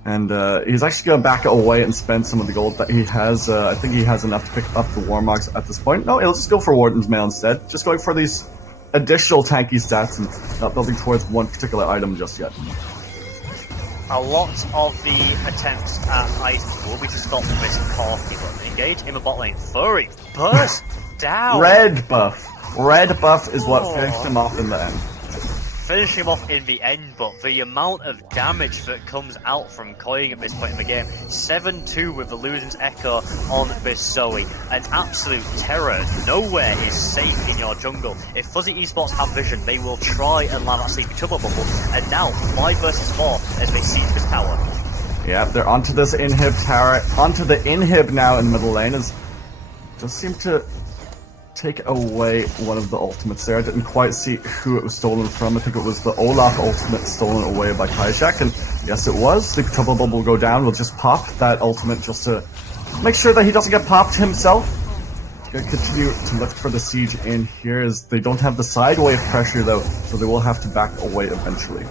And he's actually going to back away and spend some of the gold that he has. I think he has enough to pick up the Warmogs at this point. No, he'll just go for Warden's Mail instead. Just going for these additional tanky stats and not building towards one particular item just yet. A lot of the attempts at items will be to stop this Corky, but engage in the bot lane. Furry burst down. Red buff. Red buff is what finished him off in the end. finish him off in the end, but the amount of damage that comes out from Koying at this point in the game, 7-2 with the Luden's Echo on this Zoe, an absolute terror. Nowhere is safe in your jungle. If Fuzzy Esports have vision, they will try and land that sleepy trouble bubble, and now 5 versus 4 as they siege this tower. Yeah, they're onto this inhib tower, onto the inhib now in middle lane, as does seem to take away one of the ultimates there. I didn't quite see who it was stolen from. I think it was the Olaf ultimate stolen away by Kajak, and yes it was. Sleepy trouble bubble will go down. We'll just pop that ultimate just to make sure that he doesn't get popped himself. Gonna continue to look for the siege in here, as they don't have the side wave pressure though, so they will have to back away eventually.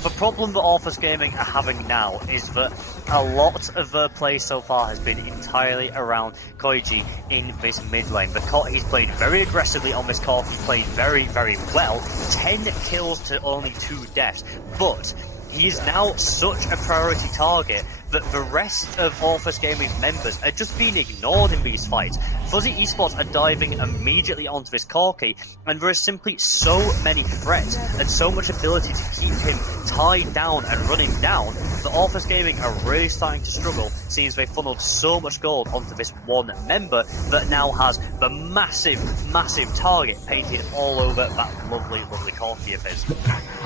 The problem that Orthrus Gaming are having now is that a lot of their play so far has been entirely around Koiji in this mid lane. He's played very aggressively on this court, he's played very, very well, 10 kills to only 2 deaths, but he is now such a priority target that the rest of Orthrus Gaming's members are just being ignored in these fights. Fuzzy Esports are diving immediately onto this Corki, and there is simply so many threats and so much ability to keep him tied down and running down that Orthrus Gaming are really starting to struggle, seeing as they funneled so much gold onto this one member that now has the massive, massive target painted all over that lovely, lovely Corki of his.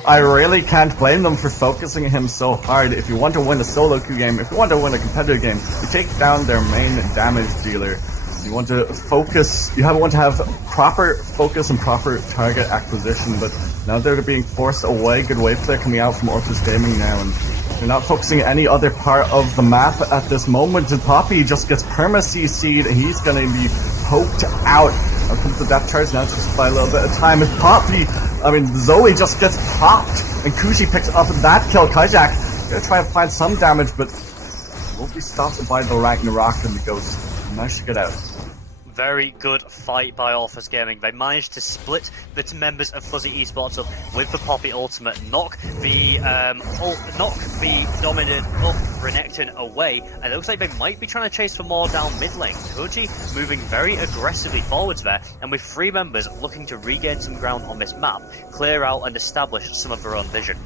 I really can't blame them for focusing him so hard. If you want to win a solo queue game, if you want to win a competitive game, you take down their main damage dealer. You want to focus, you want to have proper focus and proper target acquisition, but now they're being forced away. Good wave play coming out from Orthrus Gaming now, and they're not focusing any other part of the map at this moment. And Poppy just gets perma-CC'd, and he's going to be poked out. Now comes the death charge now, just by a little bit of time. If Zoe just gets popped, and Kuji picks up that kill. Kajak gonna try and find some damage, but will be stopped by the Ragnarok and the Ghost. Managed to get out. Very good fight by Orthrus Gaming. They managed to split the two members of Fuzzy Esports up with the Poppy ultimate, knock the dominant up Renekton away, and it looks like they might be trying to chase for more down mid lane. Koji moving very aggressively forwards there, and with 3 members looking to regain some ground on this map, clear out and establish some of their own vision.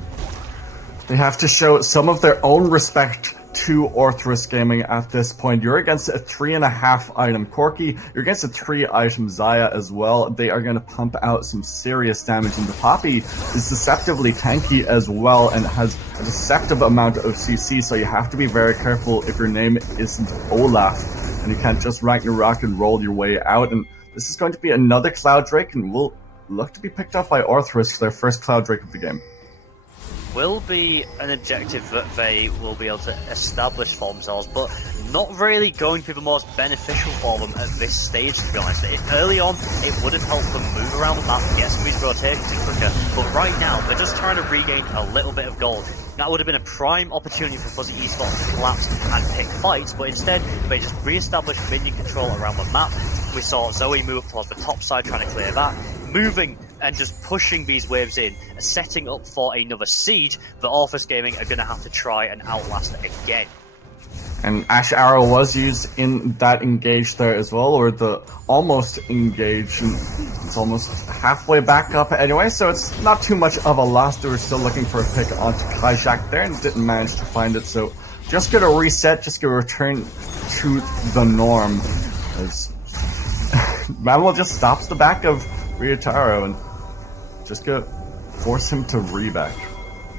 They have to show some of their own respect to Orthrus Gaming at this point. You're against a 3.5 item Corki, you're against a 3 item Zaya as well. They are going to pump out some serious damage, and the Poppy is deceptively tanky as well and has a deceptive amount of CC, so you have to be very careful if your name isn't Olaf, and you can't just Ragnarok and roll your way out. And this is going to be another Cloud Drake, and will look to be picked up by Orthrus, their first Cloud Drake of the game. Will be an objective that they will be able to establish for themselves, but not really going to be the most beneficial for them at this stage, to be honest. Early on, it would have helped them move around the map and get some of these rotations in quicker, but right now, they're just trying to regain a little bit of gold. That would have been a prime opportunity for Fuzzy Esports to collapse and pick fights, but instead, they just re-established minion control around the map. We saw Zoe move up towards the top side, trying to clear that, moving and just pushing these waves in, setting up for another siege that Orthrus Gaming are going to have to try and outlast again. And Ash Arrow was used in that engage there as well, or the almost engage, and it's almost halfway back up anyway, so it's not too much of a loss. They were still looking for a pick onto Kajak there and didn't manage to find it, so just gonna reset, just gonna return to the norm, as Manuel just stops the back of Ryotaro and just gonna force him to reback.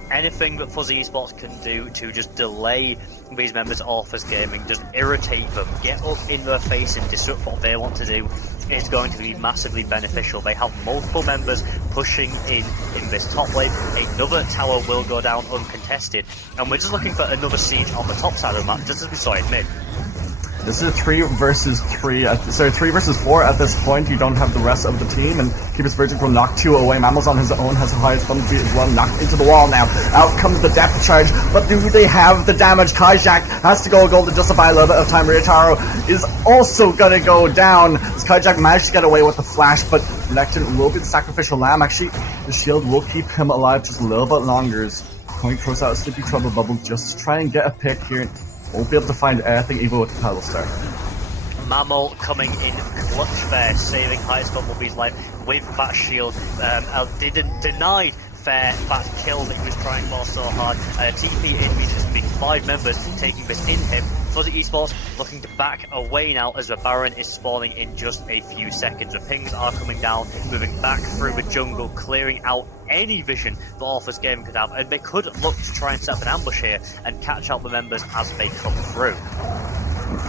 Anything that Fuzzy Esports can do to just delay these members of Orthrus Gaming, just irritate them, get up in their face and disrupt what they want to do, is going to be massively beneficial. They have multiple members pushing in this top lane. Another tower will go down uncontested, and we're just looking for another siege on the top side of the map, just as we saw in mid. This is a 3 versus 4 at this point. You don't have the rest of the team, and Keeper's Virgin will knock 2 away. Mammo's on his own, has the highest bump speed as well, knocked into the wall now. Out comes the depth charge, but do they have the damage? Kajak has to go gold to justify a little bit of time. Ryotaro is also gonna go down, as Kajak managed to get away with the flash, but Renekton will be the sacrificial lamb. Actually, the shield will keep him alive just a little bit longer, as Coin throws out a Sleepy Trouble Bubble just to try and get a pick here. Won't be able to find anything even with the Paddle Star. Mamo coming in clutch there, saving Highest Bumblebee's life with that shield. Denied Fair, that kill that he was trying for so hard. TP in means it's been 5 members taking this in him. Fuzzy Esports looking to back away now as the Baron is spawning in just a few seconds. The pings are coming down, moving back through the jungle, clearing out any vision that Orthrus Gaming could have, and they could look to try and set up an ambush here and catch out the members as they come through.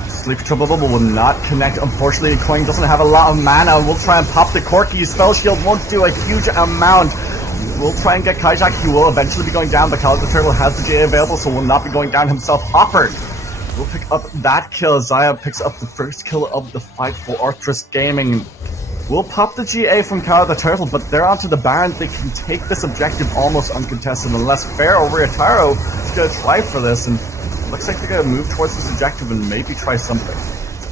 Sleep Trouble Bubble will not connect. Unfortunately, Coin doesn't have a lot of mana. We'll try and pop the Corki. Spell Shield won't do a huge amount. We'll try and get Kaijak. He will eventually be going down, but Khaled the Turtle has the GA available, so will not be going down himself. Hopper will pick up that kill. Zaya picks up the first kill of the fight for Orthrus Gaming. We'll pop the GA from Khaled the Turtle, but they're onto the Baron. They can take this objective almost uncontested unless Fair or Ryotaro is going to try for this, and looks like they're going to move towards this objective and maybe try something.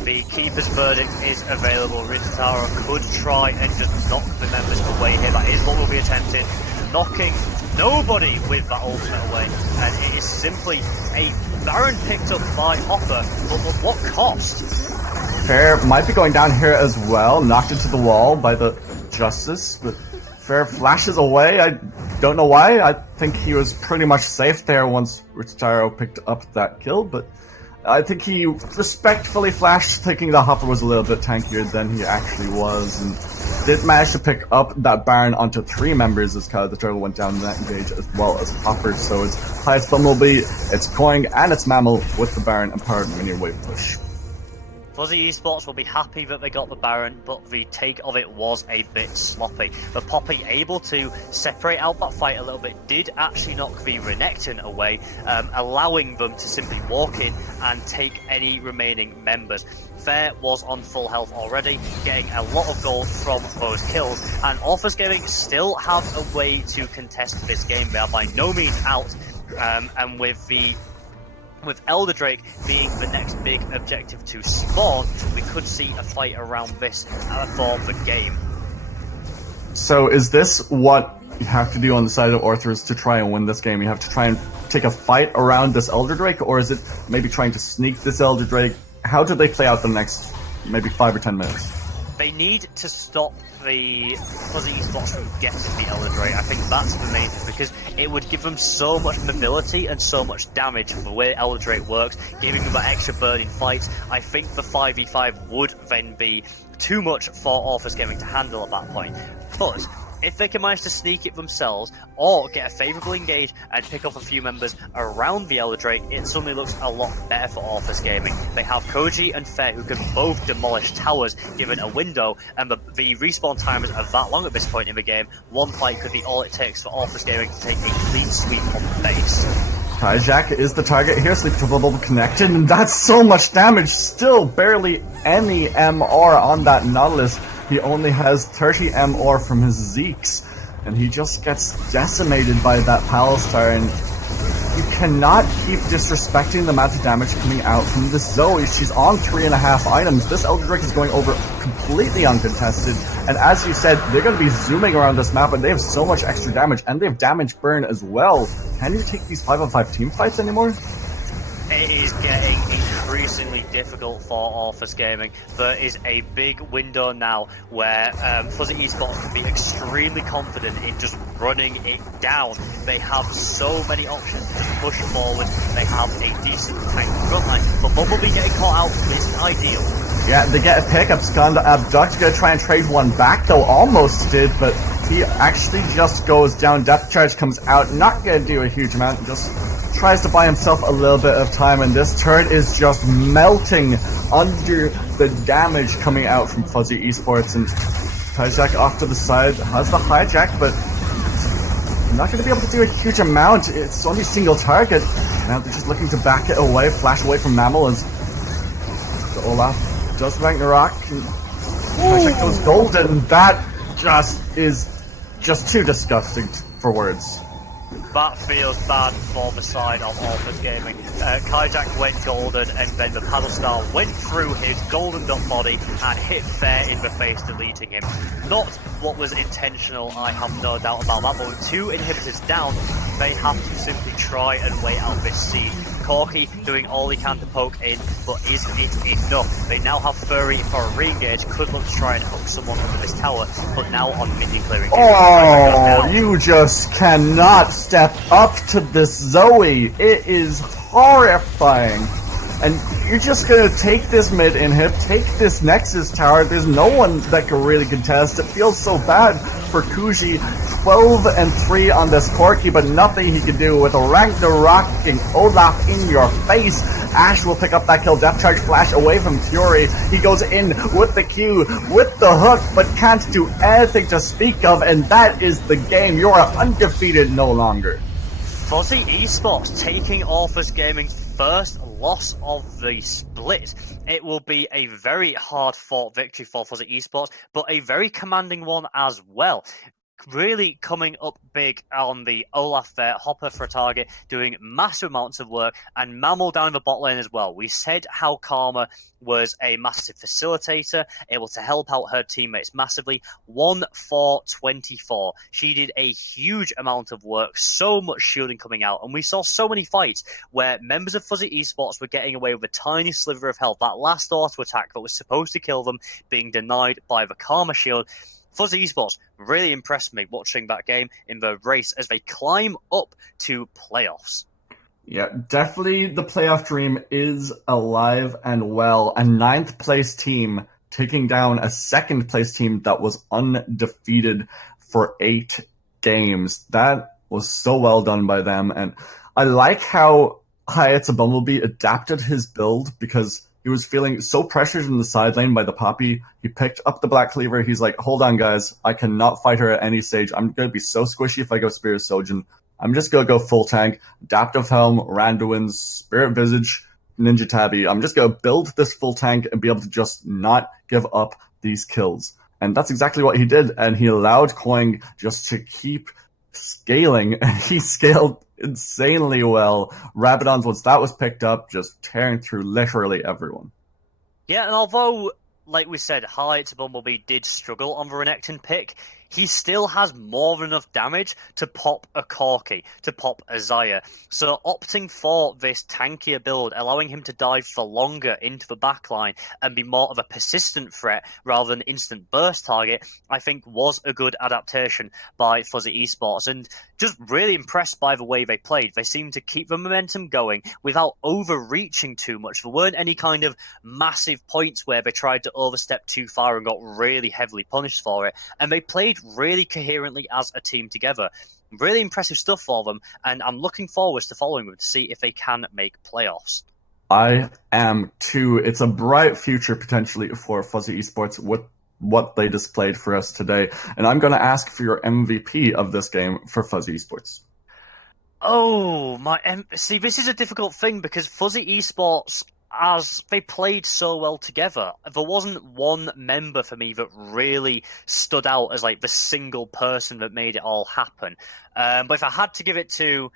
The Keeper's Verdict is available. Ryotaro could try and just knock the members away here. That is what will be attempted. Knocking nobody with that ultimate away. And it is simply a Baron picked up by Hopper, but at what cost? Fair might be going down here as well, knocked into the wall by the Justice, but Fair flashes away. I don't know why. I think he was pretty much safe there once Ryotaro picked up that kill, but I think he respectfully flashed, thinking that Hopper was a little bit tankier than he actually was, and did manage to pick up that Baron onto 3 members as Khaled the Turtle went down in that engage, as well as Hopper. So its highest Bumblebee, its Coin, and its Mammal with the Baron and powered minion wave push. Fuzzy Esports will be happy that they got the Baron, but the take of it was a bit sloppy. The Poppy, able to separate out that fight a little bit, did actually knock the Renekton away, allowing them to simply walk in and take any remaining members. Fair was on full health already, getting a lot of gold from those kills, and Orthrus Gaming still have a way to contest this game. They are by no means out, and with Elder Drake being the next big objective to spawn, we could see a fight around this for the game. So is this what you have to do on the side of Orthrus to try and win this game? You have to try and take a fight around this Elder Drake, or is it maybe trying to sneak this Elder Drake? How do they play out the next maybe 5 or 10 minutes? They need to stop the Fuzzy Esports from getting the Elder Drake. I think that's the main thing, because it would give them so much mobility and so much damage from the way Elder Drake works, giving them that extra burn in fights. I think the 5v5 would then be too much for Orthrus Gaming to handle at that point. But if they can manage to sneak it themselves, or get a favourable engage and pick off a few members around the Elder Drake, it suddenly looks a lot better for Orthrus Gaming. They have Koji and Fair, who can both demolish towers given a window, and the respawn timers are that long at this point in the game. One fight could be all it takes for Orthrus Gaming to take a clean sweep on the base. Kaijak is the target here, Sleep Trouble Bubble connected, and that's so much damage. Still barely any MR on that Nautilus. He only has 30 MR from his Zeeks, and he just gets decimated by that Palstar, and you cannot keep disrespecting the amount of damage coming out from this Zoe. She's on 3.5 items. This Elder Drake is going over completely uncontested, and as you said, they're going to be zooming around this map, and they have so much extra damage, and they have damage burn as well. Can you take these 5-on-5 team fights anymore? It is getting increasingly difficult for Orthrus Gaming. There is a big window now where Fuzzy Esports can be extremely confident in just running it down. They have so many options to push forward. They have a decent tank frontline, but Bumblebee getting caught out isn't ideal. Yeah, they get a pickup. Skanda Abduct's gonna try and trade one back, though almost did, but he actually just goes down. Depth charge comes out, not gonna do a huge amount, just tries to buy himself a little bit of time, and this turret is just melting under the damage coming out from Fuzzy Esports. And Kaijak off to the side has the hijack, but not going to be able to do a huge amount. It's only single target. Now they're just looking to back it away, flash away from Mammal as the Olaf does Ragnarok. And Kaijak goes golden. That just is just too disgusting for words. that feels bad for the side of Orthrus Gaming. Kajak went golden, and then the paddle star went through his goldened up body and hit Fair in the face, deleting him. Not what was intentional, I have no doubt about that, but with 2 inhibitors down, they have to simply try and wait out this siege. Corky doing all he can to poke in, but is it enough? They now have Furry for a re-engage, could look to try and hook someone under this tower, but now on minion clearing. Oh, you just cannot step up to this Zoe. It is horrifying. And you're just gonna take this mid inhib, take this Nexus tower. There's no one that can really contest. It feels so bad for Kuji. 12 and 3 on this Corky, but nothing he can do with a Rocking Olaf in your face. Ashe will pick up that kill. Death Charge flash away from Fury. He goes in with the Q, with the hook, but can't do anything to speak of, and that is the game. You're undefeated no longer. Fuzzy Esports taking Orthrus Gaming's first loss of the split. It will be a very hard-fought victory for Fuzzy Esports, but a very commanding one as well. Really coming up big on the Olaf there, Hopper for a target, doing massive amounts of work, and Mammal down in the bot lane as well. We said how Karma was a massive facilitator, able to help out her teammates massively. 1 for 24. She did a huge amount of work, so much shielding coming out, and we saw so many fights where members of Fuzzy Esports were getting away with a tiny sliver of health. That last auto attack that was supposed to kill them being denied by the Karma shield. Fuzzy Esports really impressed me watching that game in the race as they climb up to playoffs. Yeah, definitely the playoff dream is alive and well. A 9th place team taking down a 2nd place team that was undefeated for 8 games. That was so well done by them. And I like how Hayat's Bumblebee adapted his build because he was feeling so pressured in the side lane by the Poppy. He picked up the Black Cleaver. He's like, hold on, guys. I cannot fight her at any stage. I'm going to be so squishy if I go Spirit Sojin. I'm just going to go full tank, Adaptive Helm, Randuin's, Spirit Visage, Ninja Tabby. I'm just going to build this full tank and be able to just not give up these kills. And that's exactly what he did. And he allowed Koing just to keep scaling. And he scaled insanely well. Rabadon's, once that was picked up, just tearing through literally everyone. Yeah, and although, like we said, Highlight to Bumblebee did struggle on the Renekton pick, he still has more than enough damage to pop a Corky, to pop a Xayah. So opting for this tankier build, allowing him to dive for longer into the backline and be more of a persistent threat rather than instant burst target, I think was a good adaptation by Fuzzy Esports. And just really impressed by the way they played. They seemed to keep the momentum going without overreaching too much. There weren't any kind of massive points where they tried to overstep too far and got really heavily punished for it. And they played really coherently as a team together. Really impressive stuff for them, and I'm looking forward to following them to see if they can make playoffs. I am too. It's a bright future potentially for Fuzzy Esports with what they displayed for us today. And I'm going to ask for your MVP of this game for Fuzzy Esports. Oh, see, this is a difficult thing because Fuzzy Esports, as they played so well together, there wasn't one member for me that really stood out as like the single person that made it all happen. But if I had to give it to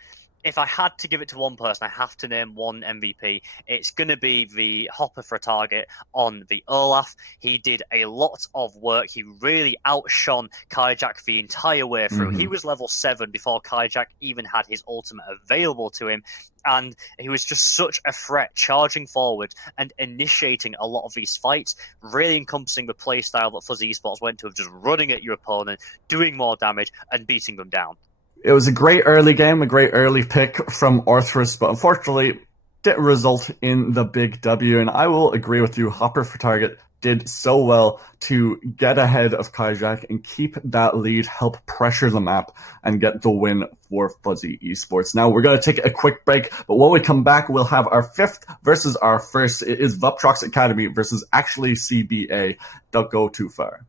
one person, I have to name one MVP. It's going to be the Hopper for a target on the Olaf. He did a lot of work. He really outshone Kajak the entire way through. He was level 7 before Kajak even had his ultimate available to him. And he was just such a threat, charging forward and initiating a lot of these fights, really encompassing the playstyle that Fuzzy Esports went to of just running at your opponent, doing more damage, and beating them down. It was a great early game, a great early pick from Orthrus, but unfortunately didn't result in the big W. And I will agree with you, Hopper for target did so well to get ahead of Kajak and keep that lead, help pressure the map, and get the win for Fuzzy Esports. Now we're going to take a quick break, but when we come back, we'll have our 5th versus our 1st. It is Vuptrox Academy versus actually CBA. Don't go too far.